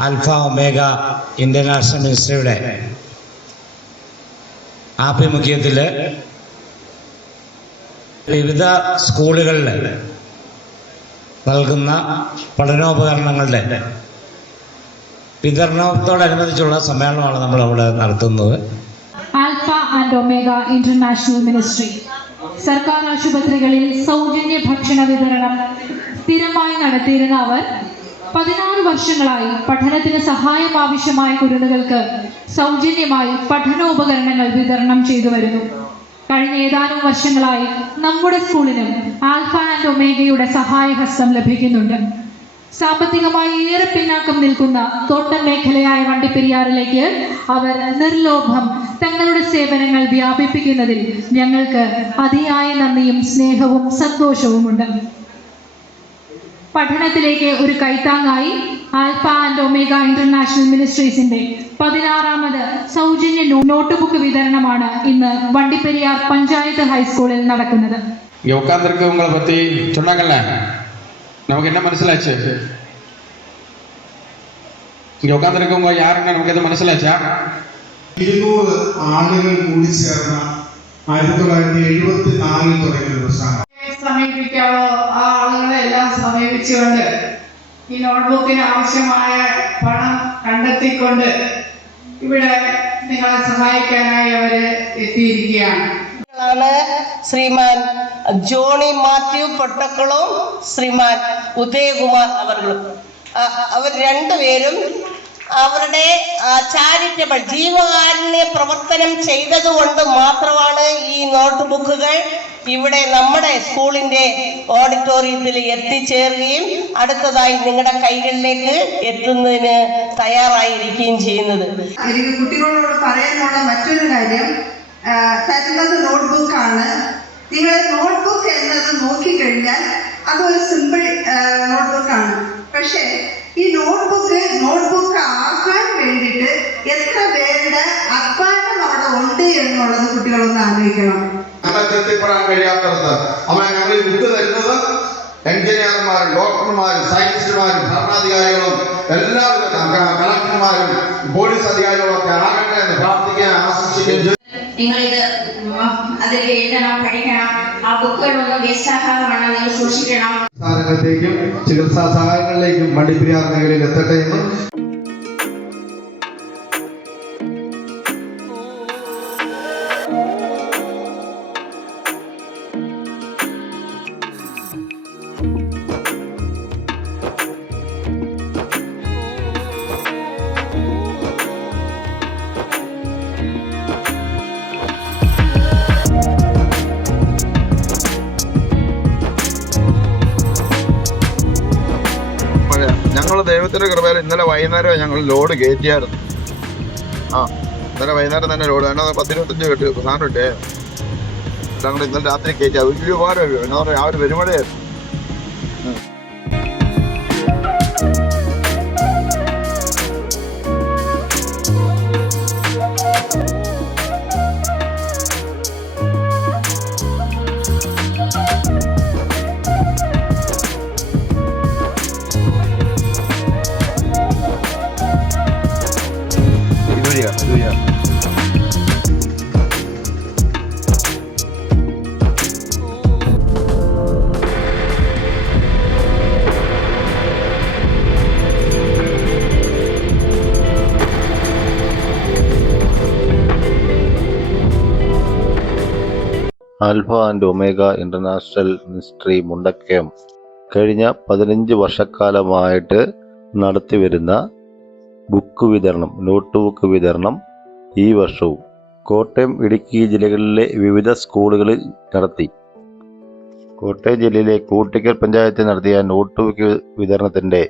Alpha omega international മിനിസ്ട്രിയുടെ ആഭിമുഖ്യത്തിൽ വിവിധ സ്കൂളുകളിൽ നൽകുന്ന പഠനോപകരണങ്ങളുടെ വിതരണത്തോടനുബന്ധിച്ചുള്ള സമ്മേളനമാണ് നമ്മളവിടെ നടത്തുന്നത്. Alpha and omega international ministry സർക്കാർ ആശുപത്രികളിൽ സൗജന്യ ഭക്ഷണ വിതരണം സ്ഥിരമായി നടത്തിയിരുന്ന അവർ 16 വർഷങ്ങളായി പഠനത്തിന് സഹായം ആവശ്യമായ കുരുന്നുകൾക്ക് സൗജന്യമായി പഠനോപകരണങ്ങൾ വിതരണം ചെയ്തു വരുന്നു. കഴിഞ്ഞ ഏതാനും വർഷങ്ങളായി നമ്മുടെ സ്കൂളിനും ആൽഫ ആൻഡ് ഒമേഗയുടെ സഹായഹസ്തം ലഭിക്കുന്നുണ്ട്. സാമ്പത്തികമായി ഏറെ പിന്നാക്കം നിൽക്കുന്ന തോട്ടം മേഖലയായ വണ്ടിപ്പെരിയാറിലേക്ക് അവർ നിർലോഭം തങ്ങളുടെ സേവനങ്ങൾ വ്യാപിപ്പിക്കുന്നതിൽ ഞങ്ങൾക്ക് അതിയായ നന്ദിയും സ്നേഹവും സന്തോഷവുമുണ്ട്. പഠനത്തിലേക്ക് ഒരു കൈത്താങ്ങായി ആൽഫ ആൻഡ് ഒമേഗ ഇന്റർനാഷണൽ മിനിസ്ട്രീസിന്റെ 16ാമത് സൗജന്യ നോട്ട് ബുക്ക് വിതരണമാണ് ഇന്ന് വണ്ടിപ്പെരിയാർ പഞ്ചായത്ത് ഹൈസ്കൂളിൽ നടക്കുന്നത്. உங்களை பத்தி சொன்னாங்கல்ல, நமக்கு என்ன மனசிலாச்சு? இங்க உட்கார்ந்துருக்கவங்க யாருங்க, நமக்கு எது மனசிலாச்சா? 200 ആളുകൾ കൂടി ചേർന്ന 1974 തുടങ്ങിയ പ്രസ്ഥാനം സമീപിക്കാവോ ആ ആളുകളെ എല്ലാം സമീപിച്ചുകൊണ്ട് ഈ നോട്ട്ബുക്കിന് ആവശ്യമായ പണം കണ്ടെത്തിക്കൊണ്ട് ഇവിടെ നിങ്ങളെ സഹായിക്കാനായി അവര് എത്തിയിരിക്കുകയാണ്. ശ്രീമാൻ ജോണി മാത്യു പൊട്ടക്കുളവും ശ്രീമാൻ ഉദയകുമാർ അവർ രണ്ടുപേരും അവരുടെ ചാരിറ്റബിൾ ജീവകാരുണ്യ പ്രവർത്തനം ചെയ്തതുകൊണ്ട് മാത്രമാണ് ഈ നോട്ട് ബുക്കുകൾ ഇവിടെ നമ്മുടെ സ്കൂളിന്റെ ഓഡിറ്റോറിയത്തിൽ എത്തിച്ചേരുകയും അടുത്തതായി നിങ്ങളുടെ കൈകളിലേക്ക് എത്തുന്നതിന് തയ്യാറായിരിക്കുകയും ചെയ്യുന്നത്. എനിക്ക് കുട്ടികളോട് പറയാനുള്ള മറ്റൊരു കാര്യം, തരുന്നത് നോട്ട്ബുക്കാണ്. നിങ്ങൾ നോട്ട്ബുക്ക് എന്നത് നോക്കിക്കഴിഞ്ഞാൽ അതൊരു സിമ്പിൾ നോട്ട്ബുക്കാണ്. പക്ഷേ ഈ നോട്ട്ബുക്ക് ആക്കാൻ വേണ്ടിയിട്ട് എത്ര പേരുടെ അധ്വാനം അവിടെ ഉണ്ട് എന്നുള്ളത് കുട്ടികളൊന്ന് ആലോചിക്കണം. എത്തിപ്പെടാൻ കഴിയാത്തത് അവൻ ഞങ്ങൾ ബുക്ക് തരുന്നത് എഞ്ചിനീയർമാരും ഡോക്ടർമാരും സയന്റിസ്റ്റുമാരും ഭരണാധികാരികളും എല്ലാവരും കളക്ടർമാരും പോലീസ് അധികാരികളും ഒക്കെ ആകട്ടെ എന്ന് പ്രാർത്ഥിക്കാൻ ആശംസിക്കുന്നു. നിങ്ങളിത് അതിൽ എഴുതണം, പഠിക്കണം. ആ ബുക്കുകളൊന്നും വേസ്റ്റാകാതെ വേണം നിങ്ങൾ സൂക്ഷിക്കണം. സ്ഥാനങ്ങളിലേക്കും ചികിത്സാ സഹായങ്ങളിലേക്കും വണ്ടിപ്പെരിയാർ മേഖലയിൽ എത്തട്ടെ എന്ന് ദൈവത്തിന്റെ കൃപയിൽ ഇന്നലെ വൈകുന്നേരം ഞങ്ങൾ ലോഡ് കയറ്റിയായിരുന്നു. ഇന്നലെ വൈകുന്നേരം തന്നെ ലോഡ് 10-25 കെട്ടി സാധനം ഇട്ടേ ഞങ്ങൾ ഇന്നലെ രാത്രി കയറ്റിയ വലിയ ഭാരം. എന്താ പറയുക, ആ ഒരു വരുമടയായിരുന്നു. Alpha and omega international ministry Mundakayam കഴിഞ്ഞ 15 വർഷക്കാലമായിട്ട് നടത്തിവരുന്ന ബുക്ക് വിതരണം, നോട്ട് ബുക്ക് വിതരണം ഈ വർഷവും കോട്ടയം, ഇടുക്കി ജില്ലകളിലെ വിവിധ സ്കൂളുകളിൽ നടത്തി. കോട്ടയം ജില്ലയിലെ കൂട്ടിക്കൽ പഞ്ചായത്തിൽ നടത്തിയ നോട്ട് ബുക്ക് വിതരണത്തിൻ്റെ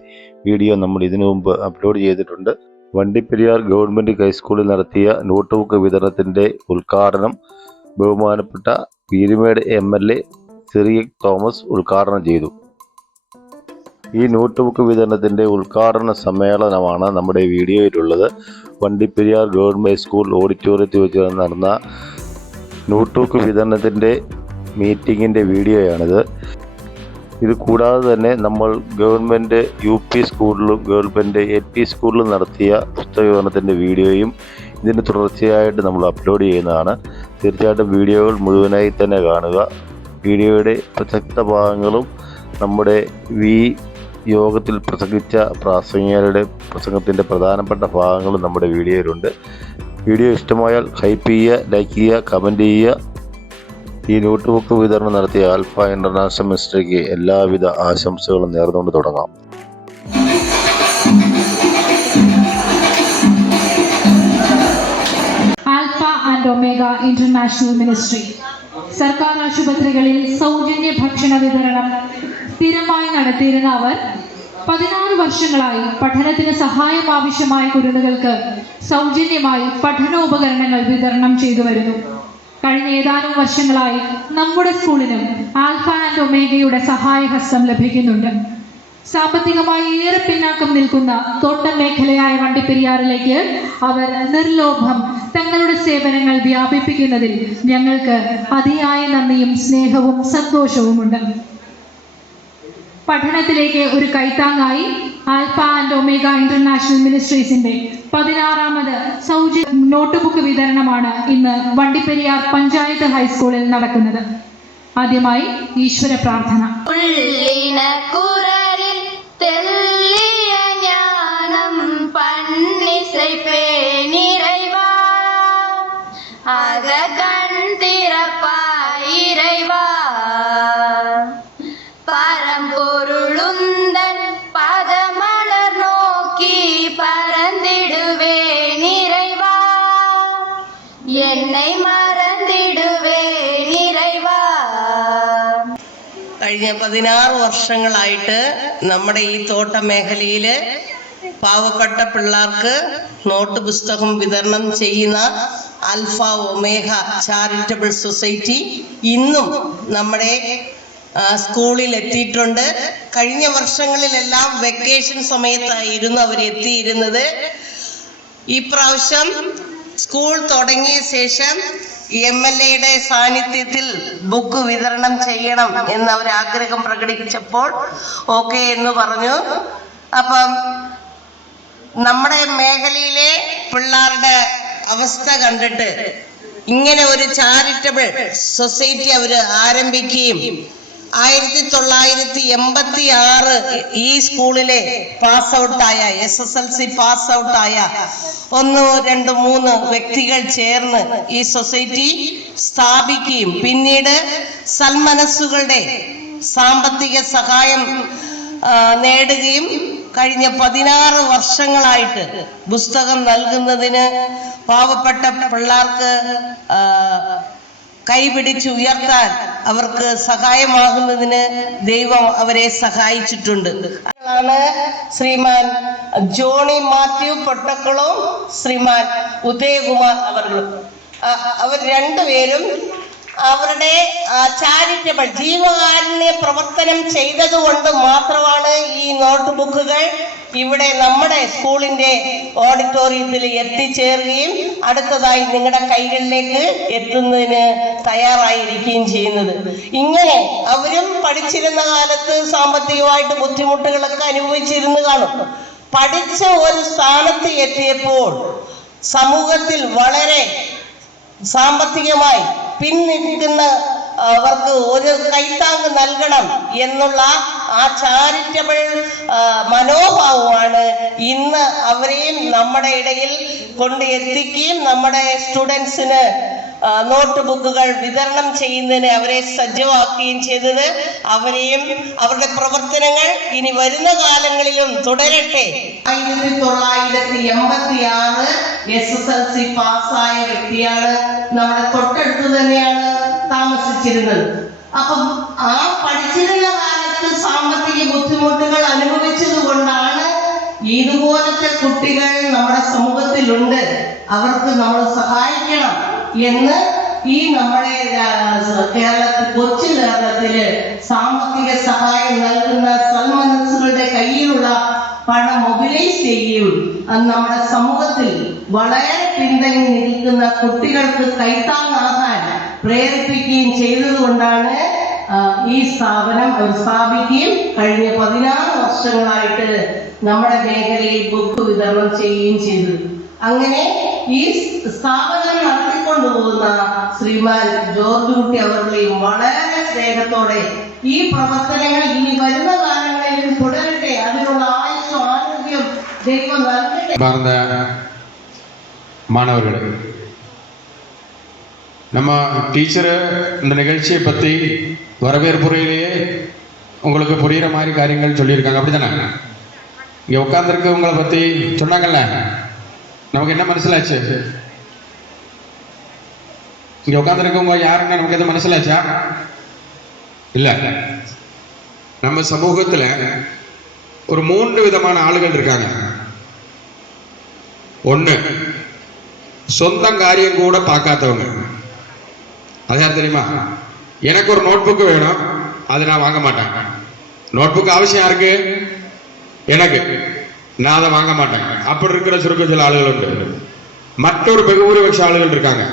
വീഡിയോ നമ്മൾ ഇതിനു മുമ്പ് അപ്ലോഡ് ചെയ്തിട്ടുണ്ട്. വണ്ടിപ്പെരിയാർ ഗവൺമെൻറ് ഹൈസ്കൂളിൽ നടത്തിയ നോട്ട് ബുക്ക് വിതരണത്തിൻ്റെ ഉദ്ഘാടനം ബഹുമാനപ്പെട്ട പീരുമേട് MLA സിറിയക് തോമസ് ഉദ്ഘാടനം ചെയ്തു. ഈ നോട്ട് ബുക്ക് വിതരണത്തിൻ്റെ ഉദ്ഘാടന സമ്മേളനമാണ് നമ്മുടെ വീഡിയോയിലുള്ളത്. വണ്ടിപ്പെരിയാർ ഗവൺമെൻറ് സ്കൂൾ ഓഡിറ്റോറിയത്തിൽ വെച്ച് നടന്ന നോട്ട് ബുക്ക് വിതരണത്തിൻ്റെ മീറ്റിങ്ങിൻ്റെ വീഡിയോയാണിത്. ഇത് കൂടാതെ തന്നെ നമ്മൾ ഗവൺമെൻറ് UP സ്കൂളിലും ഗവൺമെൻറ് LP സ്കൂളിലും നടത്തിയ പുസ്തക വിതരണത്തിൻ്റെ വീഡിയോയും ഇതിന് തുടർച്ചയായിട്ട് നമ്മൾ അപ്ലോഡ് ചെയ്യുന്നതാണ്. തീർച്ചയായിട്ടും വീഡിയോകൾ മുഴുവനായി തന്നെ കാണുക. വീഡിയോയുടെ പ്രസക്ത ഭാഗങ്ങളും നമ്മുടെ ഈ യോഗത്തിൽ പ്രസംഗിച്ച പ്രാസംഗികരുടെ പ്രസംഗത്തിൻ്റെ പ്രധാനപ്പെട്ട ഭാഗങ്ങളും നമ്മുടെ വീഡിയോയിലുണ്ട്. വീഡിയോ ഇഷ്ടമായാൽ ഹൈപ്പ് ചെയ്യുക, ലൈക്ക് ചെയ്യുക, കമൻറ്റ് ചെയ്യുക. ഈ നോട്ട് ബുക്ക് വിതരണം നടത്തിയ ആൽഫ ഇൻ്റർനാഷണൽ മിനിസ്ട്രിക്ക് എല്ലാവിധ ആശംസകളും നേർന്നുകൊണ്ട് തുടങ്ങാം. Alpha and omega international ministry സർക്കാർ ആശുപത്രികളിൽ സൗജന്യ ഭക്ഷണ വിതരണം സ്ഥിരമായി നടത്തിയിരുന്ന അവർ 16 വർഷങ്ങളായി പഠനത്തിന് സഹായം ആവശ്യമായ കുരുന്നുകൾക്ക് സൗജന്യമായി പഠനോപകരണങ്ങൾ വിതരണം ചെയ്തു വരുന്നു. കഴിഞ്ഞ ഏതാനും വർഷങ്ങളായി നമ്മുടെ സ്കൂളിനും ആൽഫ ആൻഡ് ഒമേഗയുടെ സഹായഹസ്തം ലഭിക്കുന്നുണ്ട്. സാമ്പത്തികമായി ഏറെ പിന്നാക്കം നിൽക്കുന്ന തോട്ടം മേഖലയായ വണ്ടിപ്പെരിയാറിലേക്ക് അവർ നിർലോഭം തങ്ങളുടെ സേവനങ്ങൾ വ്യാപിപ്പിക്കുന്നതിൽ ഞങ്ങൾക്ക് അതിയായ നന്ദിയും സ്നേഹവും സന്തോഷവുമുണ്ട്. പഠനത്തിലേക്ക് ഒരു കൈത്താങ്ങായി ആൽഫ ആൻഡ് ഒമേഗ ഇന്റർനാഷണൽ മിനിസ്ട്രീസിന്റെ 16ാമത് സൗജന്യ നോട്ട്ബുക്ക് വിതരണമാണ് ഇന്ന് വണ്ടിപ്പെരിയാർ പഞ്ചായത്ത് ഹൈസ്കൂളിൽ നടക്കുന്നത്. ആദ്യമായി ഈശ്വര പ്രാർത്ഥന. കഴിഞ്ഞ 16 വർഷങ്ങളായിട്ട് നമ്മുടെ ഈ തോട്ട മേഖലയിൽ പാവപ്പെട്ട പിള്ളേർക്ക് നോട്ട് പുസ്തകം വിതരണം ചെയ്യുന്ന ആൽഫ ഒമേഗ ചാരിറ്റബിൾ സൊസൈറ്റി ഇന്നും നമ്മുടെ സ്കൂളിൽ എത്തിയിട്ടുണ്ട്. കഴിഞ്ഞ വർഷങ്ങളിലെല്ലാം വെക്കേഷൻ സമയത്തായിരുന്നു അവർ എത്തിയിരുന്നത്. ഈ പ്രാവശ്യം സ്കൂൾ തുടങ്ങിയ ശേഷം MLAയുടെ സാന്നിധ്യത്തിൽ ബുക്ക് വിതരണം ചെയ്യണം എന്ന് അവർ ആഗ്രഹം പ്രകടിപ്പിച്ചപ്പോൾ ഓക്കെ എന്ന് പറഞ്ഞു. അപ്പം നമ്മുടെ മേഖലയിലെ പിള്ളേരുടെ അവസ്ഥ കണ്ടിട്ട് ഇങ്ങനെ ഒരു ചാരിറ്റബിൾ സൊസൈറ്റി അവർ ആരംഭിക്കുകയും 1986 ഈ സ്കൂളിലെ പാസ് ഔട്ടായ SSLC പാസ് ഔട്ടായ 1, 2, 3 വ്യക്തികൾ ചേർന്ന് ഈ സൊസൈറ്റി സ്ഥാപിക്കുകയും പിന്നീട് സന്മനസ്സുകളുടെ സാമ്പത്തിക സഹായം നേടുകയും കഴിഞ്ഞ 16 വർഷങ്ങളായിട്ട് പുസ്തകം നൽകുന്നതിന് പാവപ്പെട്ട പിള്ളേർക്ക് കൈപിടിച്ച് ഉയർത്താൻ അവർക്ക് സഹായമാകുന്നതിന് ദൈവം അവരെ സഹായിച്ചിട്ടുണ്ട്. ശ്രീമാൻ ജോണി മാത്യു പൊട്ടക്കുളവും ശ്രീമാൻ ഉദയകുമാർ അവർ രണ്ടുപേരും അവരുടെ ചാരിറ്റബിൾ ജീവകാരുണ്യ പ്രവർത്തനം ചെയ്തതുകൊണ്ട് മാത്രമാണ് ഈ നോട്ട് ബുക്കുകൾ ഇവിടെ നമ്മുടെ സ്കൂളിന്റെ ഓഡിറ്റോറിയത്തിൽ എത്തിച്ചേരുകയും അടുത്തതായി നിങ്ങളുടെ കൈകളിലേക്ക് എത്തുന്നതിന് തയ്യാറായിരിക്കുകയും ചെയ്യുന്നത്. ഇങ്ങനെ അവരും പഠിച്ചിരുന്ന കാലത്ത് സാമ്പത്തികമായിട്ട് ബുദ്ധിമുട്ടുകളൊക്കെ അനുഭവിച്ചിരുന്നു കാണും. പഠിച്ച ഒരു സ്ഥാനത്ത് എത്തിയപ്പോൾ സമൂഹത്തിൽ വളരെ സാമ്പത്തികമായി പിന്നിരിക്കുന്ന അവർക്ക് ഒരു കൈത്താങ് നൽകണം എന്നുള്ള ആ ചാരിറ്റബിൾ മനോഭാവമാണ് ഇന്ന് അവരെയും നമ്മുടെ ഇടയിൽ കൊണ്ട് എത്തിക്കുകയും നമ്മുടെ സ്റ്റുഡൻസിന് നോട്ട് ബുക്കുകൾ വിതരണം ചെയ്യുന്നതിന് അവരെ സജ്ജമാക്കുകയും ചെയ്തത്. അവരെയും അവരുടെ പ്രവർത്തനങ്ങൾ ഇനി വരുന്ന കാലങ്ങളിലും തുടരട്ടെ. 1986 SSLC പാസ്സായ വ്യക്തിയാണ്. നമ്മുടെ തൊട്ടടുത്ത് തന്നെയാണ് താമസിച്ചിരുന്നത്. അപ്പം ആ പഠിച്ചിരുന്ന കാലത്ത് സാമ്പത്തിക ബുദ്ധിമുട്ടുകൾ അനുഭവിച്ചത് കൊണ്ടാണ് ഇതുപോലത്തെ കുട്ടികൾ നമ്മുടെ സമൂഹത്തിലുണ്ട്, അവർക്ക് നമ്മൾ സഹായിക്കണം എന്ന് ഈ നമ്മുടെ കൊച്ചു കേരളത്തില് സാമ്പത്തിക സഹായം നൽകുന്ന സന്മനസ്സുകളുടെ കയ്യിലുള്ള പണം മൊബിലൈസ് ചെയ്യുകയും നമ്മുടെ സമൂഹത്തിൽ വളരെ പിന്തങ്ങി നിൽക്കുന്ന കുട്ടികൾക്ക് കൈത്താങ്ങാകാൻ പ്രേരിപ്പിക്കുകയും ചെയ്തതുകൊണ്ടാണ് ഈ സ്ഥാപനം അവർ സ്ഥാപിക്കുകയും കഴിഞ്ഞ 16 വർഷങ്ങളായിട്ട് നമ്മുടെ മേഖലയിൽ ബുക്ക് വിതരണം ചെയ്യുകയും ചെയ്തു. അങ്ങനെ ഈ സ്ഥാപനം നടത്തിക്കൊണ്ടുപോകുന്ന ശ്രീമാൻ ജോർജ് കുട്ടി അവരുടെയും വളരെ സ്നേഹത്തോടെ ഈ പ്രവർത്തനങ്ങൾ ഇനി വരുന്ന കാലങ്ങളിൽ തുടരട്ടെ, അതിനുള്ള ആയുസ്സും ആരോഗ്യം ദൈവം നൽകട്ടെ. மாணவர்களே, நம்ம டீச்சரு இந்த நிகழ்ச்சியை பற்றி வரவேற்புரையிலேயே உங்களுக்கு புரிகிற மாதிரி காரியங்கள் சொல்லியிருக்காங்க, அப்படிதானே? இங்கே உட்காந்துருக்கவங்களை பற்றி சொன்னாங்கல்ல, நமக்கு என்ன மனசிலாச்சு? இங்கே உட்காந்துருக்கவங்க யாருன்னு நமக்கு எதுவும் மனசிலாச்சா? இல்லை. நம்ம சமூகத்தில் ஒரு 3 விதமான ஆளுகள் இருக்காங்க. ஒன்று, சொந்த காரியம் கூட பார்க்காதவங்க. அது யார் தெரியுமா? எனக்கு ஒரு நோட் புக்கு வேணும், அது நான் வாங்க மாட்டேன். நோட் புக் அவசியம் யாருக்கு? எனக்கு. நான் அதை வாங்க மாட்டேன். அப்படி இருக்கிற சுருக்க சில ஆளுகள் உண்டு. மற்றொரு வெகுபூரிபட்ச ஆளுகள் இருக்காங்க,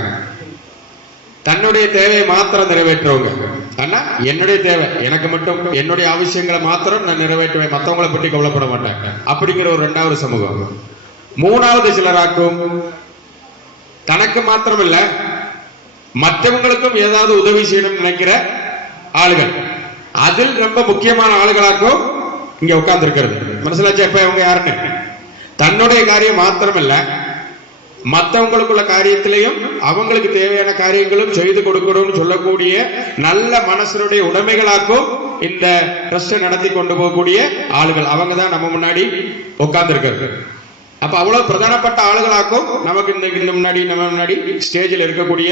தன்னுடைய தேவையை மாத்திரம் நிறைவேற்றுறவங்க. ஆனா என்னுடைய தேவை எனக்கு மட்டும், என்னுடைய அவசியங்களை மாத்திரம் நான் நிறைவேற்றுவேன், மற்றவங்களை பற்றி கவலைப்பட மாட்டேன் அப்படிங்கிற ஒரு 2வது சமூகம். 3வது சிலராக்கும் தனக்கு மாத்திரம் இல்ல மற்றவங்களுக்கும் ஏதாவது உதவி செய்யணும் நினைக்கிற ஆளுகள். அதில் ரொம்ப முக்கியமான ஆளுகளாக்கும் இங்க உட்கார்ந்து இருக்கிறது. மனசிலாச்சா இப்ப இவங்க யாருன்னு? தன்னுடைய காரியம் மாத்திரம் இல்ல, மற்றவங்களுக்குள்ள காரியத்திலையும் அவங்களுக்கு தேவையான காரியங்களும் செய்து கொடுக்கணும்னு சொல்லக்கூடிய நல்ல மனசனுடைய உடைமைகளாக்கும் இந்த ட்ரஸ்ட் நடத்தி கொண்டு போகக்கூடிய ஆளுகள். அவங்க தான் நம்ம முன்னாடி உட்கார்ந்து இருக்கிறது. அப்ப அவ்வளவு பிரதானப்பட்ட ஆளுகளாக்கும் நமக்கு இந்த முன்னாடி ஸ்டேஜில் இருக்கக்கூடிய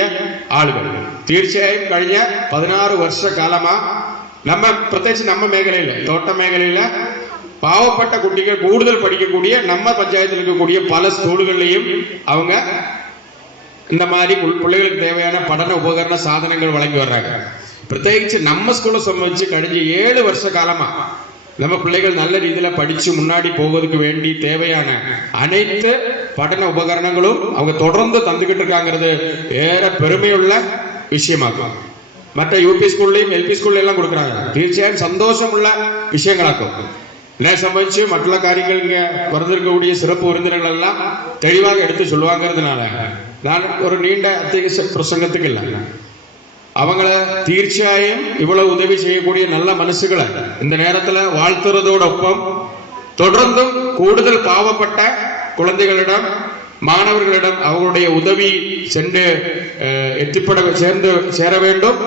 ஆளுகள். തീർച്ചയായും കഴിഞ്ഞ 16 வருஷ காலமா நம்ம பிரத்யேകിച്ച് நம்ம மேഖലയിல, தோட்ட மேഖലയിல பாவப்பட்ட குட்டிகள் கூடுதல் படிக்கக்கூடிய நம்ம பஞ்சாயத்தில் இருக்கக்கூடிய பல ஸ்கூல்கள்லையும் அவங்க இந்த மாதிரி பிள்ளைகளுக்கு தேவையான പഠന ഉപകരണ സാധനങ്ങൾ வழங்கி வர்றாங்க. பிரத்யேകിച്ച് நம்ம ஸ்கூலை சம்பந்திச்சு കഴിഞ്ഞ 7 வருஷ காலமா நம்ம பிள்ளைகள் நல்ல ரீதியில படிச்சு முன்னாடி போவதற்கு வேண்டி தேவையான அனைத்து படின உபகரணங்களும் அவங்க தொடர்ந்து தந்துகிட்டு இருக்காங்கிறது ஏற பெருமையுள்ள விஷயமாக்கும். மற்ற யூபி ஸ்கூல்லையும் எல்பி ஸ்கூல்ல எல்லாம் கொடுக்குறாங்க. തീർച്ചയായും சந்தோஷமுள்ள விஷயங்களாக்கும். என்னை சம்பந்திச்சு மற்ற காரியங்கள் இங்க வந்திருக்கக்கூடிய சிறப்பு விருந்தினர்கள் எல்லாம் தெளிவாக எடுத்து சொல்லுவாங்கிறதுனால நான் ஒரு நீண்ட அத்திக பிரசங்கத்துக்கு இல்லை, அவங்கள തീർച്ചയായും இவ்வளவு உதவி செய்யக்கூடிய நல்ல மனசுகளை இந்த நேரத்துல வாழ்த்துறதோடொപ്പം தொடர்ந்தும் கூடுதல் பாவப்பட்ட குழந்தைகளிடம், மாணவர்களிடம் அவங்களுடைய உதவி சென்று சேர வேண்டும்.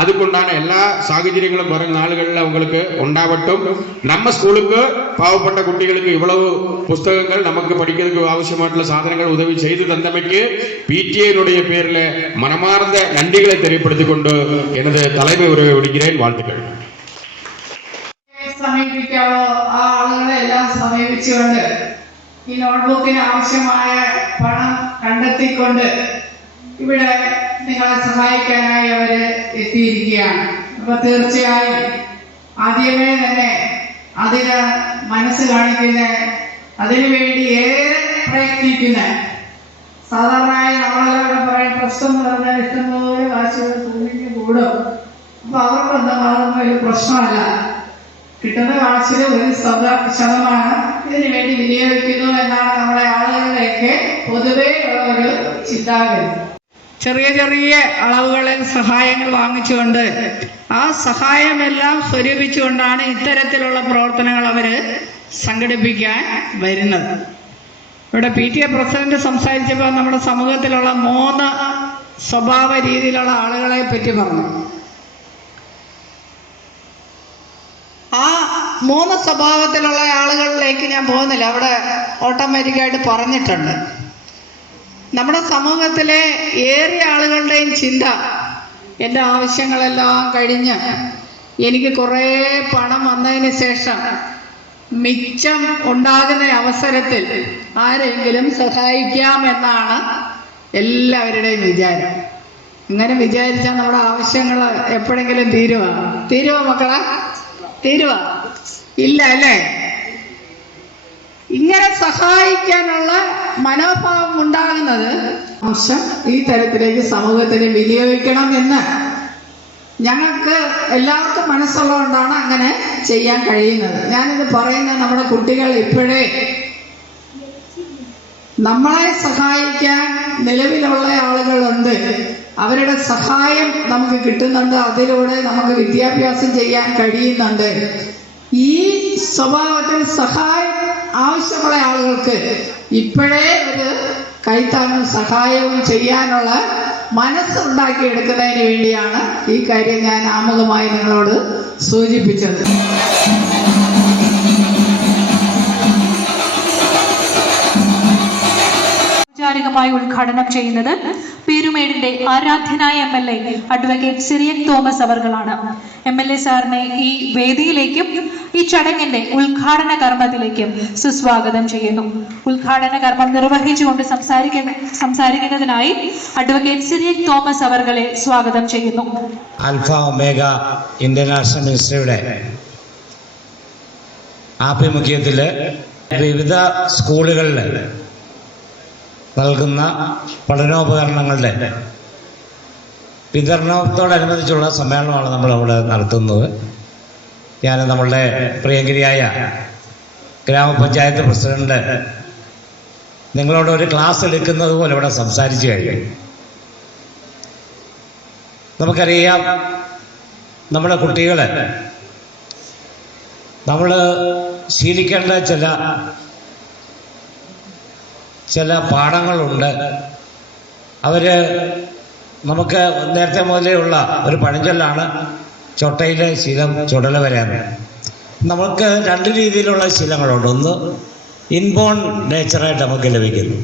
அதுக்குண்டான எல்லா சாகச்சரியங்களும் வரும் நாளுகளில் அவங்களுக்கு உண்டாகட்டும். நம்ம ஸ்கூலுக்கு பாவப்பட்ட குட்டிகளுக்கு இவ்வளவு புஸ்தகங்கள் நமக்கு படிக்கிறதுக்கு அவசியமாட்டுள்ள சாதனங்கள் உதவி செய்து தந்தமைக்கு பிடிஏனுடைய பேரில் மனமார்ந்த நன்றிகளை தெரியப்படுத்திக் கொண்டு எனது தலைமை உரையை விடுகிறேன். வாழ்த்துக்கள். സമീപിക്കാവോ ആ ആളുകളെ എല്ലാം സമീപിച്ചുകൊണ്ട് ഈ നോട്ട്ബുക്കിന് ആവശ്യമായ പണം കണ്ടെത്തിക്കൊണ്ട് ഇവിടെ നിങ്ങളെ സഹായിക്കാനായി അവര് എത്തിയിരിക്കുകയാണ്. അപ്പൊ തീർച്ചയായും ആദ്യമേ തന്നെ അതിന് മനസ്സ് കാണിക്കുന്ന, അതിനുവേണ്ടി ഏറെ പ്രയത്നിക്കുന്ന, സാധാരണയായി നമ്മളെല്ലാം പറയും പ്രശ്നം എന്ന് പറഞ്ഞാൽ ഇഷ്ടംപോലെ കാശുകൾ സൂര്യന് കൂടും. അപ്പൊ അവർക്കൊന്നും അതൊന്നും ഒരു പ്രശ്നമല്ല. കിട്ടുന്ന കാശിൽ 1% ഇതിനു വേണ്ടി വിനിയോഗിക്കുന്നു എന്നാണ് നമ്മുടെ ആളുകളിലേക്ക് പൊതുവേ ഉള്ള ഒരു ചിന്താഗതി. ചെറിയ ചെറിയ അളവുകളിൽ സഹായങ്ങൾ വാങ്ങിച്ചുകൊണ്ട് ആ സഹായമെല്ലാം സ്വരൂപിച്ചുകൊണ്ടാണ് ഇത്തരത്തിലുള്ള പ്രവർത്തനങ്ങൾ അവർ സംഘടിപ്പിക്കാൻ വരുന്നത്. ഇവിടെ PTA പ്രസിഡന്റ് സംസാരിച്ചപ്പോൾ നമ്മുടെ സമൂഹത്തിലുള്ള 3 സ്വഭാവ രീതിയിലുള്ള ആളുകളെ പറ്റി പറഞ്ഞു. ആ 3 സ്വഭാവത്തിലുള്ള ആളുകളിലേക്ക് ഞാൻ പോകുന്നില്ല, അവിടെ ഓട്ടോമാറ്റിക്കായിട്ട് പറഞ്ഞിട്ടുണ്ട്. നമ്മുടെ സമൂഹത്തിലെ ഏറിയ ആളുകളുടെയും ചിന്ത, എൻ്റെ ആവശ്യങ്ങളെല്ലാം കഴിഞ്ഞ് എനിക്ക് കുറേ പണം വന്നതിന് ശേഷം മിച്ചം ഉണ്ടാകുന്ന അവസരത്തിൽ ആരെങ്കിലും സഹായിക്കാമെന്നാണ് എല്ലാവരുടെയും വിചാരം. ഇങ്ങനെ വിചാരിച്ചാൽ നമ്മുടെ ആവശ്യങ്ങൾ എപ്പോഴെങ്കിലും തീരുവോ മക്കളെ? തീരുവ? ഇല്ല അല്ലേ? ഇങ്ങനെ സഹായിക്കാനുള്ള മനോഭാവം ഉണ്ടാകുന്നത് അംശം ഈ തരത്തിലേക്ക് സമൂഹത്തിന് വിനിയോഗിക്കണം എന്ന് ഞങ്ങൾക്ക് എല്ലാവർക്കും മനസ്സുള്ളതുകൊണ്ടാണ് അങ്ങനെ ചെയ്യാൻ കഴിയുന്നത്. ഞാനിത് പറയുന്നത് നമ്മുടെ കുട്ടികൾ ഇപ്പോഴേ നമ്മളെ സഹായിക്കാൻ നിലവിലുള്ള ആളുകളുണ്ട്, അവരുടെ സഹായം നമുക്ക് കിട്ടുന്നുണ്ട്, അതിലൂടെ നമുക്ക് വിദ്യാഭ്യാസം ചെയ്യാൻ കഴിയുന്നുണ്ട്. ഈ സ്വഭാവത്തിൽ സഹായം ആവശ്യമുള്ള ആളുകൾക്ക് ഇപ്പോഴേ ഒരു കൈത്താങ്ങും സഹായവും ചെയ്യാനുള്ള മനസ്സുണ്ടാക്കിയെടുക്കുന്നതിന് വേണ്ടിയാണ് ഈ കാര്യം ഞാൻ ആമുഖമായി നിങ്ങളോട് സൂചിപ്പിച്ചത്. ഔപചാരികമായി ഉദ്ഘാടനം ചെയ്യുന്നത് പീരുമേടിന്റെ ആരാധ്യനായ MLA അഡ്വക്കേറ്റ് സിറിയക് തോമസ് അവർകളാണ്. MLA സാറിനെ ഈ വേദിയിലേക്കും ഈ ചടങ്ങിന്റെ ഉദ്ഘാടന കർമ്മത്തിലേക്കും സുസ്വാഗതം ചെയ്യുന്നു. ഉദ്ഘാടന കർമ്മം നിർവഹിച്ചുകൊണ്ട് സംസാരിക്കുന്നതിനായി അഡ്വക്കേറ്റ് സിറിയക് തോമസ് അവർകളെ സ്വാഗതം ചെയ്യുന്നു. ആൽഫ ഒമേഗ ഇന്റർനാഷണൽ മിനിസ്ട്രിയുടെ ആഭിമുഖ്യത്തിൽ വിവിധ സ്കൂളുകളിൽ നൽകുന്ന പഠനോപകരണങ്ങളുടെ വിതരണത്തോടനുബന്ധിച്ചുള്ള സമ്മേളനമാണ് നമ്മളവിടെ നടത്തുന്നത്. ഞാൻ നമ്മളുടെ പ്രിയങ്കരിയായ ഗ്രാമപഞ്ചായത്ത് പ്രസിഡന്റ് നിങ്ങളോട് ഒരു ക്ലാസ് എടുക്കുന്നത് പോലെ ഇവിടെ സംസാരിച്ചു കഴിഞ്ഞു. നമുക്കറിയാം, നമ്മുടെ കുട്ടികൾ നമ്മൾ ശീലിക്കേണ്ട ചില പാഠങ്ങളുണ്ട്. നമുക്ക് നേരത്തെ മുതലേ ഉള്ള ഒരു പഴഞ്ചൊല്ലാണ് ചൊട്ടയിലെ ശീലം ചുടല വരാന്ന്. നമുക്ക് രണ്ട് രീതിയിലുള്ള ശീലങ്ങളുണ്ട്. ഒന്ന് ഇൻബോൺ നേച്ചറായിട്ട് നമുക്ക് ലഭിക്കുന്നു,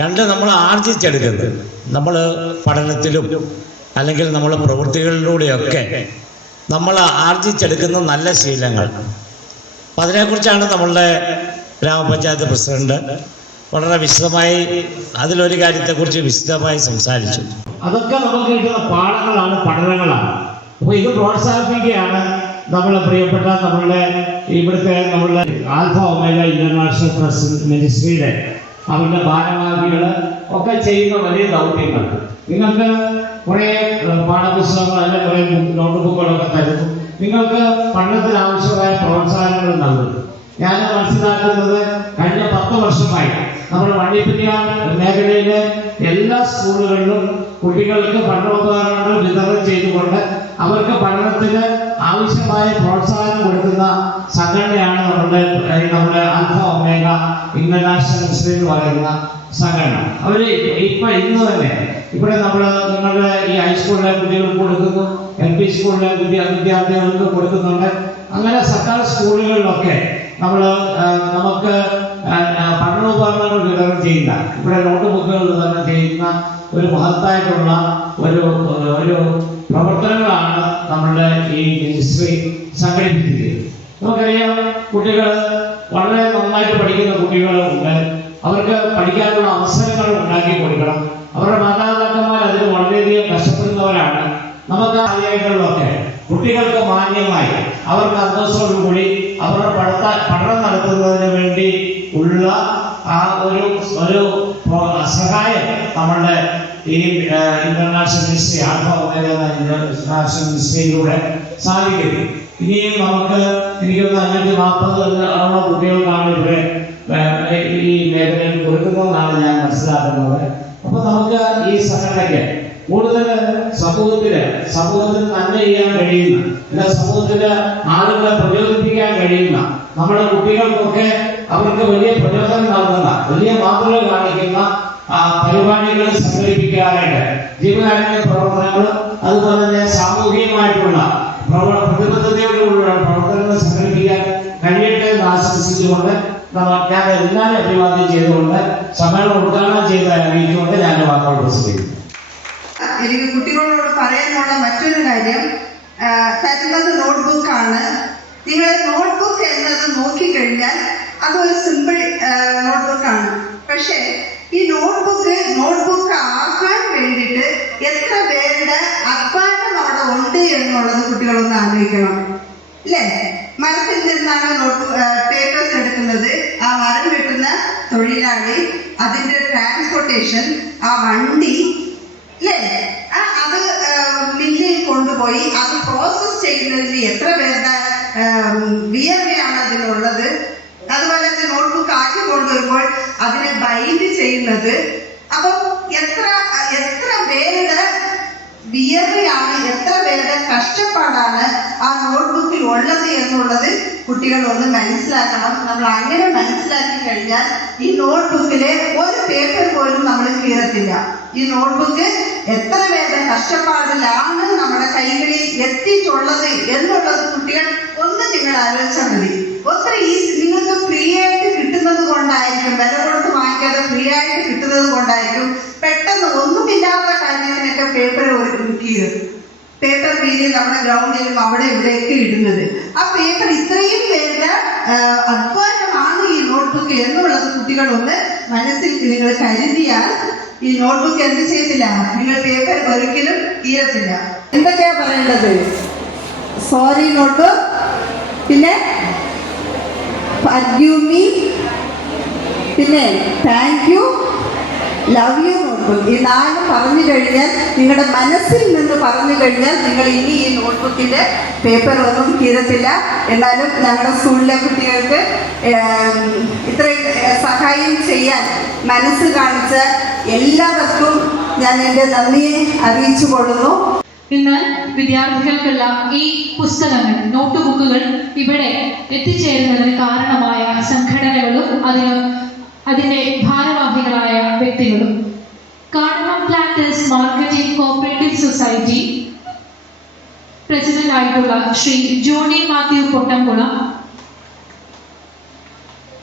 രണ്ട് നമ്മൾ ആർജിച്ചെടുക്കുന്നത്. നമ്മൾ പഠനത്തിലും അല്ലെങ്കിൽ നമ്മൾ പ്രവൃത്തികളിലൂടെയൊക്കെ നമ്മൾ ആർജിച്ചെടുക്കുന്ന നല്ല ശീലങ്ങൾ. അപ്പം അതിനെക്കുറിച്ചാണ് നമ്മളുടെ ഗ്രാമപഞ്ചായത്ത് പ്രസിഡന്റ് വളരെ വിശദമായി അതിലൊരു കാര്യത്തെക്കുറിച്ച് വിശദമായി സംസാരിച്ചു. അതൊക്കെ നമുക്ക് കിട്ടുന്ന പാഠങ്ങളാണ്, പഠനങ്ങളാണ്. അപ്പോൾ ഇത് പ്രോത്സാഹിപ്പിക്കുകയാണ് നമ്മളെ പ്രിയപ്പെട്ട നമ്മളുടെ ഇവിടുത്തെ നമ്മളുടെ ആൽഫ ഒമേഗ ഇന്റർനാഷണൽ ട്രസ്റ്റ് മിനിസ്ട്രിയുടെ അവരുടെ ഭാരവാഹികൾ ഒക്കെ ചെയ്യുന്ന വലിയ ദൗത്യങ്ങൾ. നിങ്ങൾക്ക് കുറേ പാഠപുസ്തകങ്ങൾ അല്ലെങ്കിൽ കുറേ നോട്ട് ബുക്കുകളൊക്കെ തരുന്നു, നിങ്ങൾക്ക് പഠനത്തിന് ആവശ്യമായ പ്രോത്സാഹനങ്ങൾ നൽകുന്നു. ഞാൻ മനസ്സിലാക്കുന്നത് കഴിഞ്ഞ 10 വർഷമായി നമ്മുടെ വണ്ടിപ്പെരിയാർ മേഖലയിലെ എല്ലാ സ്കൂളുകളിലും കുട്ടികൾക്ക് പഠനോപകരണങ്ങൾ വിതരണം ചെയ്തുകൊണ്ട് അവർക്ക് പഠനത്തിന് ആവശ്യമായ പ്രോത്സാഹനം കൊടുക്കുന്ന സംഘടനയാണ് നമ്മുടെ ആൽഫ ഒമേഗ ഇന്റർനാഷണൽ മിനിസ്ട്രി എന്ന് പറയുന്ന സംഘടന. അവർ ഇന്ന് തന്നെ ഇവിടെ നിങ്ങളുടെ ഈ ഹൈസ്കൂളിലെ കുട്ടികൾക്ക് കൊടുക്കുന്നു, LP സ്കൂളിലെ വിദ്യാർത്ഥികൾക്ക് കൊടുക്കുന്നുണ്ട്. അങ്ങനെ സർക്കാർ സ്കൂളുകളിലൊക്കെ നമുക്ക് പഠനോപകരണങ്ങൾ വിതരണം ചെയ്യുന്ന, ഇവിടെ നോട്ട് ബുക്കുകൾ വിതരണം ചെയ്യുന്ന ഒരു മഹത്തായിട്ടുള്ള ഒരു പ്രവർത്തനങ്ങളാണ് നമ്മളുടെ ഈ മിനിസ്ട്രി സംഘടിപ്പിച്ചിരിക്കുന്നത്. നമുക്കറിയാം, കുട്ടികൾ വളരെ നന്നായിട്ട് പഠിക്കുന്ന കുട്ടികളുണ്ട്. അവർക്ക് പഠിക്കാനുള്ള അവസരങ്ങൾ ഉണ്ടാക്കി കൊടുക്കണം. അവരുടെ മാതാപിതാക്കന്മാർ അതിന് വളരെയധികം കഷ്ടപ്പെടുന്നവരാണ്. നമുക്ക് ആദ്യമായിട്ടുള്ളതൊക്കെ കുട്ടികൾക്ക് മാന്യമായി അവർക്ക് അന്തസ്സോടുകൂടി അവരുടെ പഠനം നടത്തുന്നതിന് വേണ്ടി ഉള്ള ആ ഒരു സഹായം നമ്മളുടെ ഈ international ministry alpha omega international മിനിസ്ട്രിയിലൂടെ സാധിക്കുന്നു. ഇനിയും എനിക്ക് 540 കുട്ടികൾക്കാണ് ഇവിടെ ഈ മേഖലയിൽ കൊടുക്കുന്നതെന്നാണ് ഞാൻ മനസ്സിലാക്കുന്നത്. അപ്പൊ നമുക്ക് ഈ സംഘടനയ്ക്ക് കൂടുതൽ സമൂഹത്തിൽ നന്മ ചെയ്യാൻ കഴിയുന്ന, സമൂഹത്തില് ആളുകളെ പ്രചോദിപ്പിക്കാൻ കഴിയുന്ന, നമ്മുടെ കുട്ടികൾക്കൊക്കെ അവർക്ക് വലിയ പ്രചോദനം നൽകുന്ന, വലിയ മാതൃക കാണിക്കുന്ന പരിപാടികൾ സംഘടിപ്പിക്കാനായിട്ട് ജീവകാരുണ്യ പ്രവർത്തനങ്ങളും അതുപോലെ തന്നെ സാമൂഹികമായിട്ടുള്ള പ്രതിബദ്ധതയോടുള്ള പ്രവർത്തനങ്ങൾ സംഘടിപ്പിക്കാൻ കഴിയട്ടെ എന്ന് ആശംസിച്ചുകൊണ്ട് ഞാൻ എല്ലാവരും അഭിവാദ്യം ചെയ്തുകൊണ്ട് സമ്മേളനം ഉദ്ഘാടനം ചെയ്തതായി അറിയിച്ചുകൊണ്ട് ഞാൻ വാക്കുകൾ പ്രസംഗിക്കുന്നു. എനിക്ക് കുട്ടികളോട് പറയാനുള്ള മറ്റൊരു കാര്യം, തരുന്നത് നോട്ട്ബുക്കാണ്. നിങ്ങൾ നോട്ട്ബുക്ക് എന്നത് നോക്കിക്കഴിഞ്ഞാൽ അതൊരു സിമ്പിൾ നോട്ട്ബുക്കാണ്. പക്ഷേ ഈ നോട്ട്ബുക്ക് ആക്കാൻ വേണ്ടിയിട്ട് എത്ര പേരുടെ അധ്വാനം അവിടെ ഉണ്ട് എന്നുള്ളത് കുട്ടികളൊന്ന് ആലോചിക്കണം, അല്ലേ? മരത്തിൽ നിന്നാണ് പേപ്പേഴ്സ് എടുക്കുന്നത്, ആ മരം വെട്ടുന്ന തൊഴിലാളി, അതിൻ്റെ ട്രാൻസ്പോർട്ടേഷൻ, ആ വണ്ടി, അല്ലേ? അത് മില്ലിൽ കൊണ്ടുപോയി അത് പ്രോസസ് ചെയ്യുന്നതിന് എത്ര പേരുടെ വിയർവയാണ് അതിനുള്ളത്. അതുപോലെ തന്നെ നോട്ട്ബുക്ക് ആക്കി കൊണ്ടുവരുമ്പോൾ അതിനെ ബൈൻഡ് ചെയ്യുന്നത്, അപ്പം എത്ര പേരുടെ വിയർവയാണ്, എത്ര പേരുടെ കഷ്ടപ്പാടാണ് ആ നോട്ട്ബുക്കിൽ ഉള്ളത് എന്നുള്ളത് കുട്ടികൾ ഒന്ന് മനസ്സിലാക്കണം. നമ്മൾ അങ്ങനെ മനസ്സിലാക്കി കഴിഞ്ഞാൽ ഈ നോട്ട്ബുക്കിലെ ഒരു പേപ്പർ പോലും നമ്മൾ കീറത്തില്ല. ഈ നോട്ട്ബുക്ക് എത്ര പേരുടെ കഷ്ടപ്പാടിലാണ് നമ്മുടെ കൈകളിൽ എത്തിയിട്ടുള്ളത് എന്നുള്ളത് കുട്ടികൾ ഒന്ന് നിങ്ങൾ ആലോചിച്ചാൽ മതി. ഒത്തിരി നിങ്ങൾക്ക് ഫ്രീ ആയിട്ട് കിട്ടുന്നത് കൊണ്ടായിരിക്കും, വില കൊടുത്ത് വാങ്ങിക്കാതെ ഫ്രീ ആയിട്ട് കിട്ടുന്നത് കൊണ്ടായിരിക്കും പെട്ടെന്ന് ഒന്നുമില്ലാത്ത കാര്യത്തിനൊക്കെ പേപ്പർ കീറി നമ്മുടെ ഗ്രൗണ്ടിലും അവിടെ ഇവിടെയൊക്കെ ഇടുന്നത്. ആ പേപ്പർ ഇത്രയും പേരുടെ അധ്വാനമാണ് ഈ നോട്ട്ബുക്ക് എന്നുള്ളത് കുട്ടികൾ ഒന്ന് മനസ്സിൽ നിങ്ങൾ കരുതിയാൽ ഈ നോട്ട്ബുക്ക് എന്ത് ചെയ്തില്ല, നിങ്ങൾ പേപ്പർ ഒരിക്കലും കീറത്തില്ല. എന്തൊക്കെയാ പറയേണ്ടത്? സോറി നോട്ട്ബുക്ക്, പിന്നെ forgive me, പിന്നെ thank you, love you notebook. ഈ 4 പറഞ്ഞു കഴിഞ്ഞാൽ, നിങ്ങളുടെ മനസ്സിൽ നിന്ന് പറഞ്ഞു കഴിഞ്ഞാൽ നിങ്ങൾ ഇനി ഈ നോട്ട്ബുക്കിൻ്റെ പേപ്പർ ഒന്നും കീറത്തില്ല. എന്നാലും ഞങ്ങളുടെ സ്കൂളിലെ കുട്ടികൾക്ക് ഇത്രയും സഹായം ചെയ്യാൻ മനസ്സ് കാണിച്ച എല്ലാവർക്കും ഞാൻ എൻ്റെ നന്ദിയെ അറിയിച്ചു കൊള്ളുന്നു. ഇന്ന് വിദ്യാർത്ഥികൾക്കുള്ള ഈ പുസ്തകങ്ങൾ, നോട്ടുബുക്കുകൾ ഇവിടെ എത്തിച്ചേരുന്നതിന് കാരണമായ സംഘടനകളും അതിൻ്റെ ഭാരവാഹികളായ വ്യക്തികളും. Cardamom planters marketing cooperative society president ആയിട്ടുള്ള Shri Johny Mathew Pottamkulam,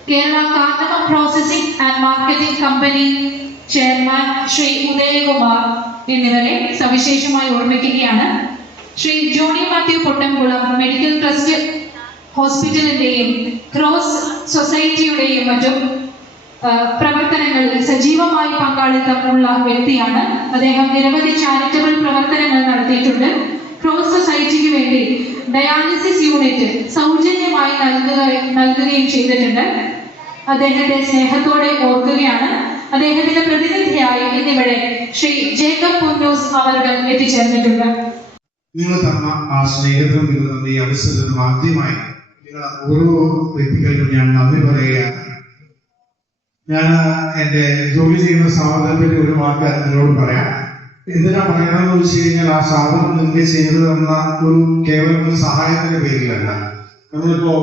Kerala cardamom processing and marketing company chairman Shri Udayakumar എന്നിവരെ സവിശേഷമായി ഓർമ്മിക്കുകയാണ്. ശ്രീ ജോണി മാത്യു പൊട്ടംകുളം മെഡിക്കൽ ട്രസ്റ്റ് ഹോസ്പിറ്റലിന്റെയും ക്രോസ് സൊസൈറ്റിയുടെയും മറ്റും പ്രവർത്തനങ്ങളിൽ സജീവമായി പങ്കാളിത്തമുള്ള വ്യക്തിയാണ്. അദ്ദേഹം നിരവധി ചാരിറ്റബിൾ പ്രവർത്തനങ്ങൾ നടത്തിയിട്ടുണ്ട്. ക്രോസ് സൊസൈറ്റിക്ക് വേണ്ടി ഡയാലിസിസ് യൂണിറ്റ് സൗജന്യമായി നൽകുകയും ചെയ്തിട്ടുണ്ട്. അദ്ദേഹത്തെ സ്നേഹത്തോടെ ഓർക്കുകയാണ്. അദ്ദേഹത്തിന്റെ പ്രതിനിധിയായി ഇന്നിവിടെ ശ്രീ ജേക്കബ് പുന്നൂസ് അവർ എത്തിച്ചേർന്നിട്ടുണ്ട്. നിങ്ങൾ തന്ന ആ സ്നേഹത്തിനും നിങ്ങൾ തന്ന ഈ അവസരത്തിനും ആദ്യമായി നിങ്ങൾ ഓരോ വ്യക്തികൾക്കും ഞാൻ നന്ദി പറയുകയാണ്. ഞാൻ എൻ്റെ ജോലി ചെയ്യുന്ന സ്ഥാപനത്തെ പറ്റി ഒരു വാക്ക് നിങ്ങളോട് പറയാം. എന്തിനാ പറയണമെന്ന് വെച്ച് കഴിഞ്ഞാൽ, ആ സ്ഥാപനം നിങ്ങൾക്ക് ചെയ്തു തന്ന ഒരു കേവലം ഒരു സഹായത്തിന്റെ പേരിലല്ല. നമ്മളിപ്പോ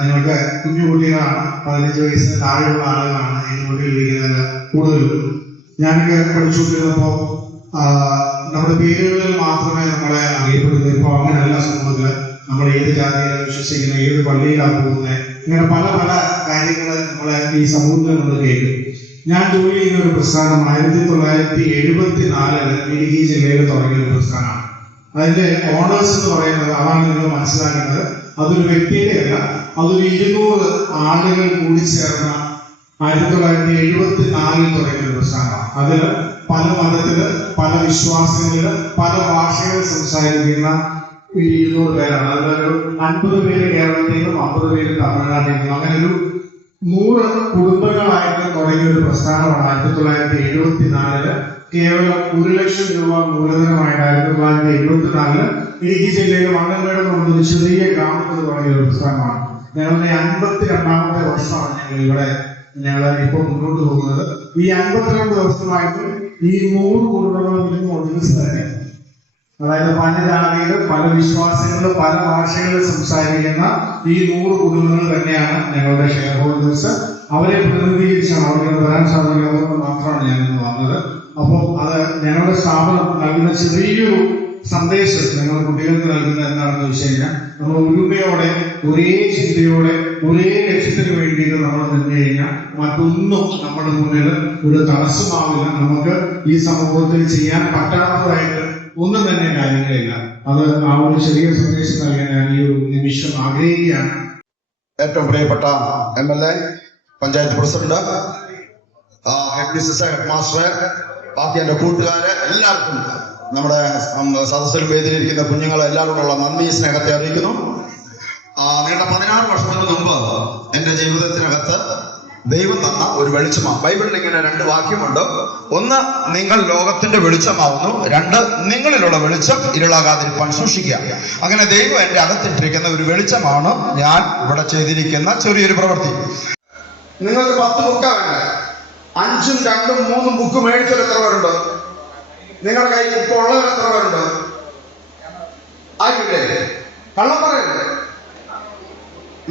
നിങ്ങൾക്ക് കുഞ്ഞു കുട്ടികളാണ്, 15 വയസ്സിന് താഴെയുള്ള ആളുകളാണ് ഈ കുട്ടികളിരിക്കുന്നത് കൂടുതലും. ഞാനൊക്കെ പഠിച്ചുകൊണ്ടിരുന്നപ്പോ നമ്മുടെ പേരുകളിൽ മാത്രമേ നമ്മളെ അറിയപ്പെടുന്നത്. ഇപ്പൊ അങ്ങനെയല്ല സമൂഹത്തില്. നമ്മൾ ഏത് ജാതിയിലാണ് വിശ്വസിക്കുന്നത്, ഏത് പള്ളിയിലാണ് പോകുന്നത്, ഇങ്ങനെ പല പല കാര്യങ്ങൾ നമ്മളെ ഈ സമൂഹത്തിൽ നമ്മൾ കേൾക്കും. ഞാൻ ജോലി ചെയ്യുന്ന ഒരു പ്രസ്ഥാനം 1974 ഇടുക്കി ജില്ലയിൽ തുടങ്ങിയ ഒരു പ്രസ്ഥാനമാണ്. അതിന്റെ ഓണേഴ്സ് എന്ന് പറയുന്നത്, അതാണ് നിങ്ങൾ മനസ്സിലാക്കേണ്ടത്, അതൊരു വ്യക്തിയുടെ അല്ല, അതൊരു 200 ആളുകൾ കൂടി ചേർന്ന 1974 തുടങ്ങിയ ഒരു പ്രസ്ഥാനമാണ്. അതിൽ പല മതത്തില്, പല വിശ്വാസങ്ങളില്, പല ഭാഷകൾ സംസാരിക്കുന്ന 200 പേരാണ്. അതിലൊരു 50 പേര് കേരളത്തിൽ നിന്നും 50 പേര് തമിഴ്നാട്ടിൽ നിന്നും, അങ്ങനെ ഒരു 100 കുടുംബങ്ങളായിട്ട് തുടങ്ങിയ ഒരു പ്രസ്ഥാനമാണ് 1974 കേവലം 1 ലക്ഷം രൂപ മൂലധനമായിട്ട് 1974 ഇടുക്കി ജില്ലയിലെ മണ്ണൻമേട് ഒരു ചെറിയ ഗ്രാമത്തിൽ തുടങ്ങിയ ഒരു പ്രസ്ഥാനമാണ്. ഞങ്ങളുടെ 52ാമത്തെ വർഷമാണ് ഞങ്ങൾ ഇപ്പോൾ മുന്നോട്ട് പോകുന്നത്. ഈ 52 വർഷമായിട്ട് ഈ 100 കുടുംബങ്ങളിൽ നിന്നും ഒന്നിച്ച് തന്നെ, അതായത് പല ജാതികൾ, പല വിശ്വാസങ്ങൾ, പല ഭാഷകളിൽ സംസാരിക്കുന്ന ഈ 100 കുടുംബങ്ങൾ തന്നെയാണ് ഞങ്ങളുടെ ഷെയർ ഹോൾഡേഴ്സ്. അവരെ പ്രതിനിധീകരിച്ചാണ്, അവർക്ക് വരാൻ സാധിക്കാത്തത് മാത്രമാണ് ഞാൻ ഇന്ന് വന്നത്. അപ്പോൾ അത് ഞങ്ങളുടെ സ്ഥാപനം നൽകുന്ന ചെറിയൊരു സന്ദേശം ഞങ്ങൾ കുട്ടികൾക്ക് നൽകുന്നത് എന്താണെന്ന് വെച്ച് കഴിഞ്ഞാൽ, നമ്മൾ ഒരുമയോടെ, ഒരേ ചിന്തയോടെ, ഒരേ ലക്ഷ്യത്തിന് വേണ്ടിയിട്ട് നമ്മൾ നിന്ന് കഴിഞ്ഞാൽ മറ്റൊന്നും നമ്മുടെ മുന്നിൽ ഒരു തടസ്സമാവില്ല. നമുക്ക് ഈ സമൂഹത്തിൽ ചെയ്യാൻ പറ്റാത്തതായിട്ട് ഒന്നും തന്നെ കാര്യങ്ങളില്ല. അത് ആ ഒരു ചെറിയ സന്ദേശം നൽകാൻ ഞാൻ ഈ ഒരു നിമിഷം ആഗ്രഹിക്കുകയാണ്. ഏറ്റവും പ്രിയപ്പെട്ട MLA, panchayat president, head master, ബാക്കി എൻ്റെ കൂട്ടുകാരെ, എല്ലാവർക്കും, നമ്മുടെ സദസ്സിലും വേദിയിലിരിക്കുന്ന കുഞ്ഞുങ്ങളെ എല്ലാവരോടുള്ള നന്ദി, സ്നേഹത്തെ അറിയിക്കുന്നു. നീണ്ട 16 വർഷത്തിന് മുമ്പ് എൻ്റെ ജീവിതത്തിനകത്ത് ദൈവം തന്ന ഒരു വെളിച്ചമാണ്. ബൈബിളിൽ ഇങ്ങനെ 2 വാക്യമുണ്ട്. ഒന്ന്, നിങ്ങൾ ലോകത്തിന്റെ വെളിച്ചമാവുന്നു. 2, നിങ്ങളിലുള്ള വെളിച്ചം ഇരുളാകാതിരിക്കാൻ സൂക്ഷിക്കുക. അങ്ങനെ ദൈവം എൻ്റെ അകത്തിട്ടിരിക്കുന്ന ഒരു വെളിച്ചമാണ് ഞാൻ ഇവിടെ ചെയ്തിരിക്കുന്ന ചെറിയൊരു പ്രവൃത്തി. നിങ്ങൾക്ക് 10 ബുക്കാ വേണ്ട, 5ഉം 2ഉം 3ഉം ബുക്ക് മേടിച്ചവർ എത്ര പേരുണ്ട്? നിങ്ങളുടെ കയ്യിൽ ബുക്ക് ഉള്ളവർ എത്ര പേരുണ്ട്? ആയില്ലേ? കള്ളം പറയല്ലേ,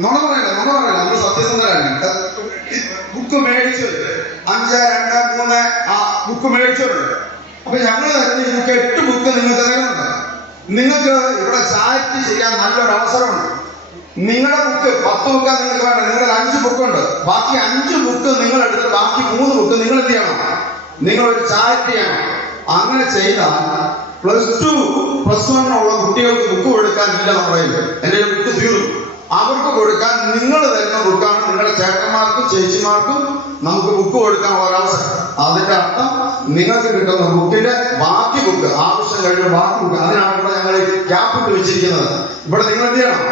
നുണ പറയല്ലേ, നമ്മൾ സത്യസന്ധരാണ്. ബുക്ക് മേടിച്ചു 5, 2, 3 ആ ബുക്ക് മേടിച്ചവരുണ്ട്. അപ്പൊ ഞങ്ങൾ തന്നെ ബുക്ക് 8 ബുക്ക് നിങ്ങൾക്ക് തരുന്നുണ്ട്. നിങ്ങൾക്ക് ഇവിടെ ചാരിറ്റി ചെയ്യാൻ നല്ലൊരു അവസരമുണ്ട്. നിങ്ങളുടെ ബുക്ക് 10 ബുക്കാണ് നിങ്ങൾക്ക് വേണ്ട, നിങ്ങളുടെ 5 ബുക്കുണ്ട്. ബാക്കി 5 ബുക്ക് നിങ്ങൾ എടുത്തിട്ട് ബാക്കി 3 ബുക്ക് നിങ്ങൾ എന്ത് ചെയ്യണം? നിങ്ങളൊരു ചാരിറ്റി ചെയ്യണം. അങ്ങനെ ചെയ്താൽ +2 +1 ഉള്ള കുട്ടികൾക്ക് ബുക്ക് കൊടുക്കാനില്ല. നമ്മുടെ എൻ്റെ ബുക്ക് തീർന്നു. അവർക്ക് കൊടുക്കാൻ നിങ്ങൾ തരുന്ന ബുക്കാണ് നിങ്ങളുടെ ചേട്ടന്മാർക്കും ചേച്ചിമാർക്കും നമുക്ക് ബുക്ക് കൊടുക്കാൻ ഒരവസരം. അതിന്റെ അർത്ഥം നിങ്ങൾക്ക് കിട്ടുന്ന ബുക്കിന്റെ ബാക്കി ബുക്ക്, ആവശ്യം കഴിഞ്ഞ ബാക്കി ബുക്ക്, അതിനാണ് ഇവിടെ ഞങ്ങൾ ക്യാപ്പിട്ട് വെച്ചിരിക്കുന്നത്. ഇവിടെ നിങ്ങൾ എന്ത് ചെയ്യണം?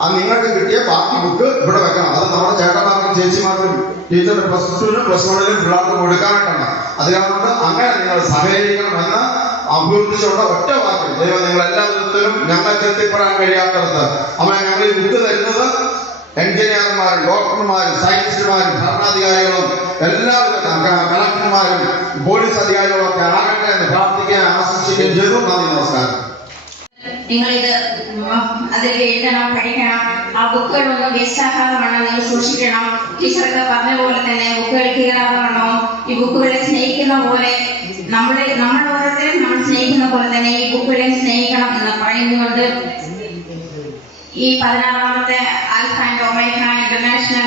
ആ നിങ്ങൾക്ക് കിട്ടിയ ബാക്കി ബുക്ക് ഇവിടെ വെക്കണം. അത് നമ്മുടെ ചേട്ടന്മാർക്കും ചേച്ചിമാർക്കും ടീച്ചറുടെ +2നും +1നും പിള്ളേർക്ക് കൊടുക്കാനായിട്ടാണ്. അതുകൊണ്ട് അങ്ങനെ നിങ്ങൾ സഹകരിക്കണമെന്ന് അഭ്യർത്ഥിച്ചുള്ള ഒറ്റ വാക്യം. ദൈവം നിങ്ങൾ എല്ലാ വിധത്തിലും ഞങ്ങൾക്ക് എത്തിപ്പെടാൻ കഴിയാത്തത് അവൻ ഞങ്ങൾ ഈ ബുക്ക് തരുന്നത് എഞ്ചിനീയർമാരും ഡോക്ടർമാരും സയന്റിസ്റ്റുമാരും ഭരണാധികാരികളും എല്ലാവിധ കളക്ടർമാരും പോലീസ് അധികാരികളും ഒക്കെ ആകട്ടെ എന്ന് പ്രാർത്ഥിക്കാൻ ആശംസിക്കുകയും ചെയ്തു. നന്ദി, നമസ്കാരം. നിങ്ങളിത് അതിൽ എഴുതണം, പഠിക്കണം. ആ ബുക്കുകളൊന്നും വേസ്റ്റാകാതെ വേണം നിങ്ങൾ സൂക്ഷിക്കണം. ടീച്ചറൊക്കെ പറഞ്ഞ പോലെ തന്നെ ബുക്കുകൾ കീറാതെ വേണം. ഈ ബുക്കുകളെ സ്നേഹിക്കുന്ന പോലെ നമ്മൾ ഓരോരുത്തരും നമ്മൾ സ്നേഹിക്കുന്ന പോലെ തന്നെ ഈ ബുക്കുകളെ സ്നേഹിക്കണം എന്ന് പറയുന്നുകൊണ്ട് ഈ 16ാമത്തെ ആൽഫ ആൻഡ് ഒമേഗ ഇന്റർനാഷണൽ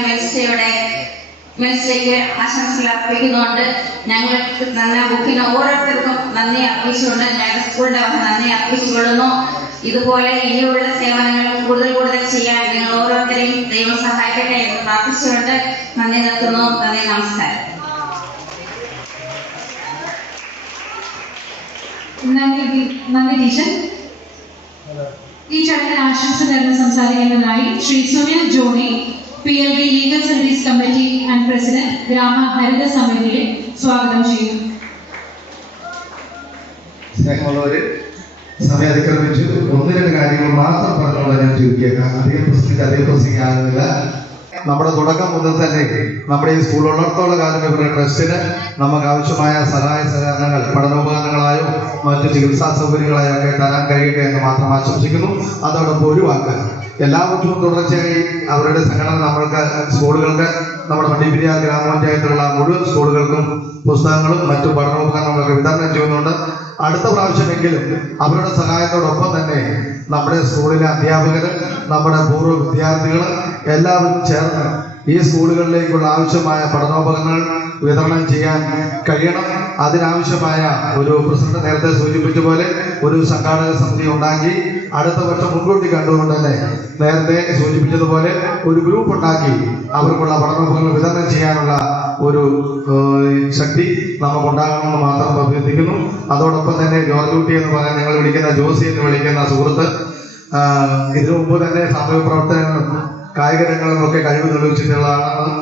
മിനിസ്ട്രിക്ക് ആശംസകൾ അർപ്പിക്കുന്നുണ്ട്. ഞങ്ങൾക്ക് തന്ന ബുക്കിന് ഓരോരുത്തർക്കും നന്ദി അർപ്പിച്ചുകൊണ്ട് ഞങ്ങളുടെ സ്കൂളിന്റെ നന്ദി അർപ്പിച്ചുകൊള്ളുന്നു. ഇതുപോലെ ഇനിയുള്ള സേവനങ്ങൾ കൂടുതൽ ചെയ്യാൻ നിങ്ങൾ ഓരോരുത്തരെയും ദൈവം സഹായിക്കട്ടെ എന്ന് പ്രാർത്ഥിച്ചുകൊണ്ട് നന്ദി നിർത്തുന്നു. നന്ദി, നമസ്കാരം. നന്ദി ടീച്ചർ. ഈ ചടങ്ങിൽ ആശംസ നേർന്ന് സംസാരിക്കുന്നതിനായി Shri Sunil Johny, PLB legal service committee and president, ഗ്രാമ ഹരിത സമിതിയെ സ്വാഗതം ചെയ്യുന്നു. സ്നേഹമുള്ളവര്, സമയം അതിക്രമിച്ചു. 1-2 കാര്യങ്ങൾ മാത്രം പറഞ്ഞുകൊണ്ട് ഞാൻ ചുരുക്കിയേക്കാം. അധികം പ്രസംഗിക്കാനില്ല. നമ്മുടെ തുടക്കം മുതൽ തന്നെ നമ്മുടെ ഈ സ്കൂളുള്ളിടത്തോളം കാലം ഇവരുടെ ട്രസ്റ്റിന് നമുക്ക് ആവശ്യമായ സഹായ സഹകരണങ്ങൾ പഠനോപകരണങ്ങളായോ മറ്റു ചികിത്സാ സൗകര്യങ്ങളായോ ഒക്കെ തരാൻ കഴിയട്ടെ എന്ന് മാത്രം ആശംസിക്കുന്നു. അതോടൊപ്പം ഒരു വാക്ക്, എല്ലാവർക്കും തുടർച്ചയായി അവരുടെ സംഘടന നമ്മൾക്ക് സ്കൂളുകൾക്ക് നമ്മുടെ വണ്ടിപ്പെരിയാർ ഗ്രാമപഞ്ചായത്തിലുള്ള മുഴുവൻ സ്കൂളുകൾക്കും പുസ്തകങ്ങളും മറ്റു പഠനോപകരണങ്ങളൊക്കെ വിതരണം ചെയ്യുന്നുണ്ട്. അടുത്ത പ്രാവശ്യമെങ്കിലും അവരുടെ സഹായത്തോടൊപ്പം തന്നെ നമ്മുടെ സ്കൂളിലെ അധ്യാപകർ, നമ്മുടെ പൂർവ്വ വിദ്യാർത്ഥികൾ എല്ലാവരും ചേർന്ന് ഈ സ്കൂളുകളിലേക്കുള്ള ആവശ്യമായ പഠനോപകരണങ്ങൾ വിതരണം ചെയ്യാൻ കഴിയണം. അതിനാവശ്യമായ ഒരു പ്രസിഡന്റ് നേരത്തെ സൂചിപ്പിച്ച പോലെ ഒരു സംഘാടക സമിതി ഉണ്ടാക്കി അടുത്ത വർഷം മുൻകൂട്ടി കണ്ടുകൊണ്ട് തന്നെ നേരത്തെ സൂചിപ്പിച്ചതുപോലെ ഒരു ഗ്രൂപ്പ് ഉണ്ടാക്കി അവർക്കുള്ള പഠനോപകരണങ്ങൾ വിതരണം ചെയ്യാനുള്ള ഒരു ശക്തി നമുക്കുണ്ടാകണമെന്ന് മാത്രം അഭ്യർത്ഥിക്കുന്നു. അതോടൊപ്പം തന്നെ ജോർജൂട്ടി എന്ന് പറയാൻ ഞങ്ങൾ വിളിക്കുന്ന ജോസി എന്ന് വിളിക്കുന്ന സുഹൃത്ത് ഇതിനു മുമ്പ് തന്നെ സാമൂഹ്യ പ്രവർത്തനങ്ങളും കായിക രംഗങ്ങളിലൊക്കെ കഴിവ് തെളിയിച്ചിട്ടുള്ളതാണ്.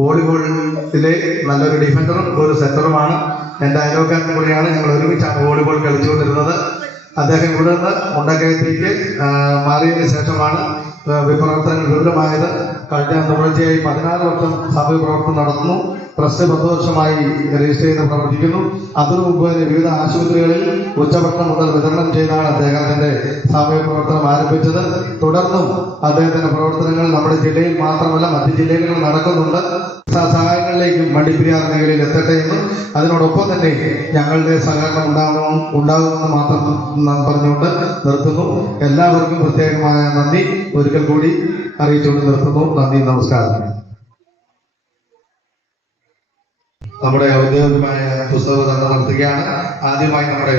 വോളിബോളിലെ നല്ലൊരു ഡിഫൻഡറും ഒരു സെറ്ററുമാണ്. എൻ്റെ അയൽവക്കാരനും കൂടിയാണ്. ഞങ്ങൾ ഒരുമിച്ചാണ് വോളിബോൾ കളിച്ചുകൊണ്ടിരുന്നത്. അദ്ദേഹം ഇവിടെ നിന്ന് മുണ്ടക്കയത്തേക്ക് മാറിയതിനു ശേഷമാണ് വിപ്രവർത്തനങ്ങൾ വിപുലമായത്. കഴിഞ്ഞ തുടർച്ചയായി 16 വർഷം സാമൂഹ്യ പ്രവർത്തനം നടത്തുന്നു. ട്രസ്റ്റ് 10 വർഷമായി രജിസ്റ്റർ ചെയ്ത് പ്രവർത്തിക്കുന്നു. അതിനു മുമ്പ് തന്നെ വിവിധ ആശുപത്രികളിൽ ഉച്ചഭക്ഷണം മുതൽ വിതരണം ചെയ്താണ് അദ്ദേഹത്തിന്റെ സാമൂഹ്യ പ്രവർത്തനം ആരംഭിച്ചത്. തുടർന്നും അദ്ദേഹത്തിന്റെ പ്രവർത്തനങ്ങൾ നമ്മുടെ ജില്ലയിൽ മാത്രമല്ല മറ്റ് ജില്ലകളിൽ നടക്കുന്നുണ്ട്. സഹായങ്ങളിലേക്കും വണ്ടിപ്പെരിയാർ മേഖലയിൽ എത്തട്ടെ എന്നും അതിനോടൊപ്പം തന്നെ ഞങ്ങളുടെ സഹകരണം ഉണ്ടാകുമെന്ന് മാത്രം പറഞ്ഞുകൊണ്ട് നിർത്തുന്നു. എല്ലാവർക്കും പ്രത്യേകമായ നന്ദി ഒരിക്കൽ കൂടി അറിയിച്ചുകൊണ്ട് നിർത്തുന്നു. നന്ദി, നമസ്കാരം. നമ്മുടെ ഔദ്യോഗികമായ പുസ്തക വിതരണം നടത്തുകയാണ്. ആദ്യമായി നമ്മുടെ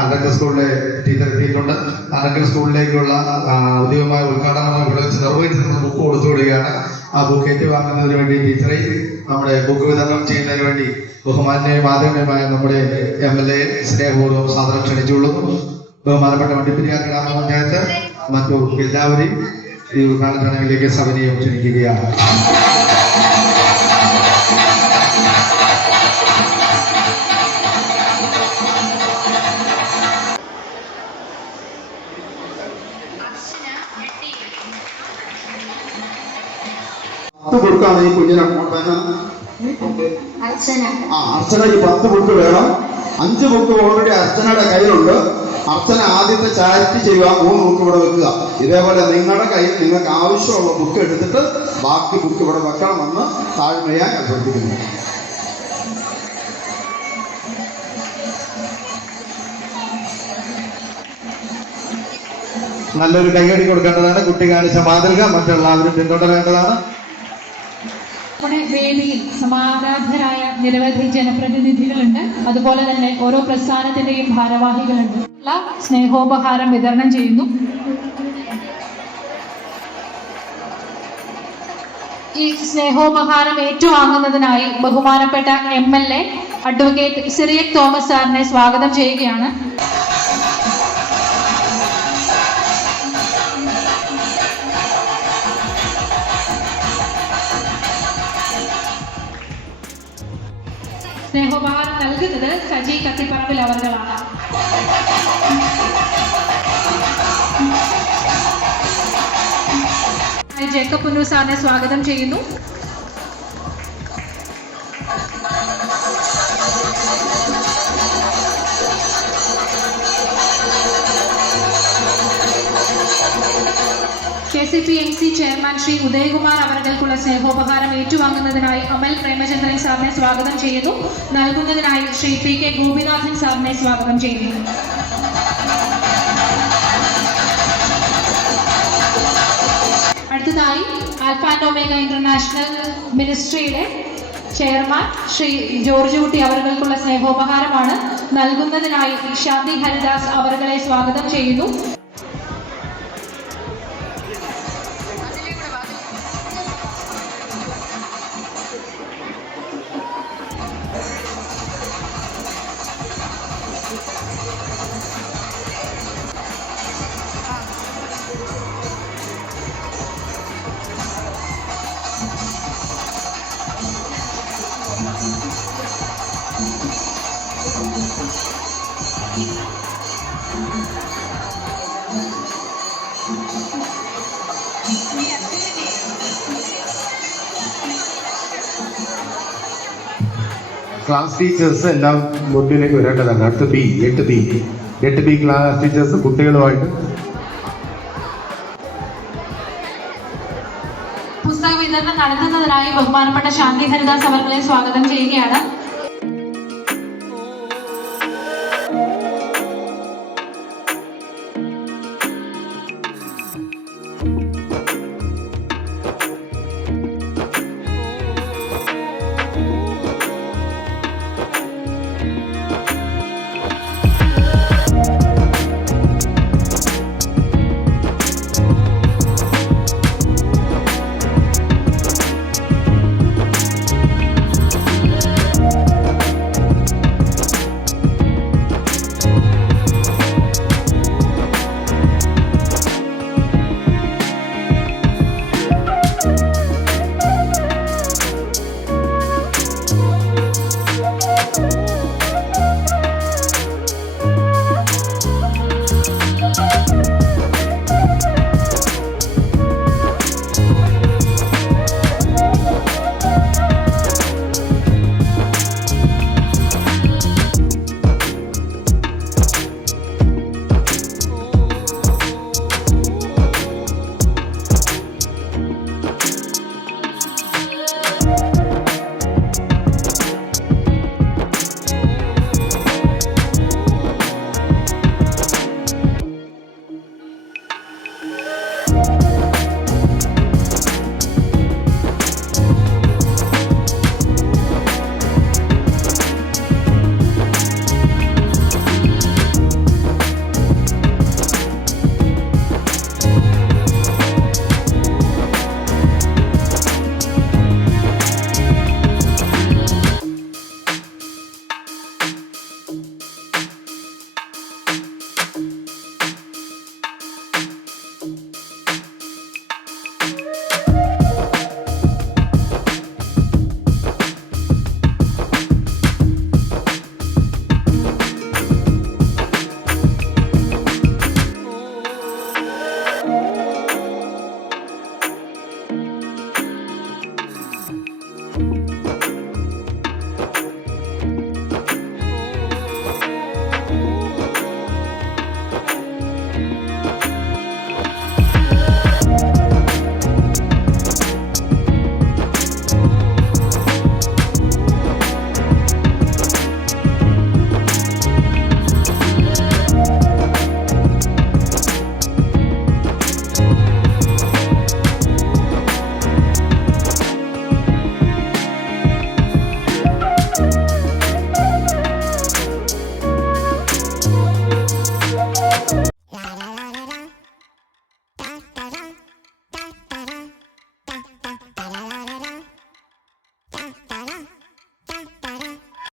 അണ്ടക്കൽ സ്കൂളിലെ ടീച്ചർ എത്തിയിട്ടുണ്ട്. അണ്ടക്കൽ സ്കൂളിലേക്കുള്ള ഔദ്യോഗികമായ ഉദ്ഘാടനം നിർവഹിച്ചിരുന്ന ബുക്ക് കൊടുത്തു വിടുകയാണ്. ആ ബുക്ക് ഏറ്റുവാങ്ങുന്നതിന് വേണ്ടി ടീച്ചറെ നമ്മുടെ ബുക്ക് വിതരണം ചെയ്യുന്നതിന് വേണ്ടി ബഹുമാന്യയും ആദരണീയമായ നമ്മുടെ MLA സ്നേഹപൂർവ്വം സാദരം ക്ഷണിച്ചുകൊള്ളുന്നു. ബഹുമാനപ്പെട്ട വണ്ടിപ്പെരിയാർ ഗ്രാമപഞ്ചായത്ത് മറ്റു എല്ലാവരെയും ഈ ഉദ്ഘാടന ചടങ്ങിലേക്ക് സവിനയം ക്ഷണിക്കുകയാണ്. ബുക്കാണ് ഈ കുഞ്ഞിനെ അർച്ചനയ്ക്ക് 10 ബുക്ക് വേണം. 5 ബുക്ക് ഓൾറെഡി അർച്ചനയുടെ കയ്യിലുണ്ട്. അർച്ചന ആദ്യത്തെ ചാരിറ്റി ചെയ്യുക, 3 ബുക്ക് ഇവിടെ വെക്കുക. ഇതേപോലെ നിങ്ങളുടെ കയ്യിൽ നിങ്ങൾക്ക് ആവശ്യമുള്ള ബുക്ക് എടുത്തിട്ട് ബാക്കി ബുക്ക് ഇവിടെ വെക്കണമെന്ന് താഴ്മയായി അഭ്യർത്ഥിക്കുന്നു. നല്ലൊരു കൈയടി കൊടുക്കേണ്ടതാണ്. കുട്ടി കാണിച്ച മാതൃക മറ്റുള്ളവരും പിന്തുടരേണ്ടതാണ്. നമ്മുടെ വേദിയിൽ സമാരാധരായ നിരവധി ജനപ്രതിനിധികളുണ്ട്. അതുപോലെ തന്നെ ഓരോ പ്രസ്ഥാനത്തിന്റെയും ഭാരവാഹികളുണ്ട്. സ്നേഹോപഹാരം വിതരണം ചെയ്യുന്നു. ഈ സ്നേഹോപഹാരം ഏറ്റുവാങ്ങുന്നതിനായി ബഹുമാനപ്പെട്ട MLA അഡ്വക്കേറ്റ് സിറിയക് തോമസ് സാറിനെ സ്വാഗതം ചെയ്യുകയാണ്. സ്നേഹോപഹാരം നൽകുന്നത് സജി കത്തിപ്പറമ്പിൽ അവർകളാണ്. ജേക്കബ് പുന്നൂർ സാറിനെ സ്വാഗതം ചെയ്യുന്നു. KCPMC ചെയർമാൻ ശ്രീ ഉദയകുമാർ അവർക്കുള്ള സ്നേഹോപഹാരം ഏറ്റുവാങ്ങുന്നതിനായി അമൽ പ്രേമചന്ദ്രൻ സാറിനെ സ്വാഗതം ചെയ്യുന്നു. നൽകുന്നതിനായി ശ്രീ PK ഗോപിനാഥൻ സാറിനെ സ്വാഗതം ചെയ്യുന്നു. അടുത്തതായി ആൽഫ ആൻഡ് ഒമേഗ ഇന്റർനാഷണൽ മിനിസ്ട്രിയുടെ ചെയർമാൻ ശ്രീ ജോർജ് കുട്ടി അവർക്കുള്ള സ്നേഹോപഹാരമാണ്. നൽകുന്നതിനായി ശാന്തി ഹരിദാസ് അവർകളെ സ്വാഗതം ചെയ്യുന്നു. ക്ലാസ് ടീച്ചേഴ്സ് എല്ലാം മുന്നിലേക്ക് വരേണ്ടതാണ്. അടുത്ത 8B ക്ലാസ് ടീച്ചേഴ്സ് കുട്ടികളുമായിട്ട് പുസ്തക വിതരണം നടത്തുന്നതിനായി ബഹുമാനപ്പെട്ട ശാന്തി ഹരിദാസ് അവർകളെ സ്വാഗതം ചെയ്യുകയാണ്.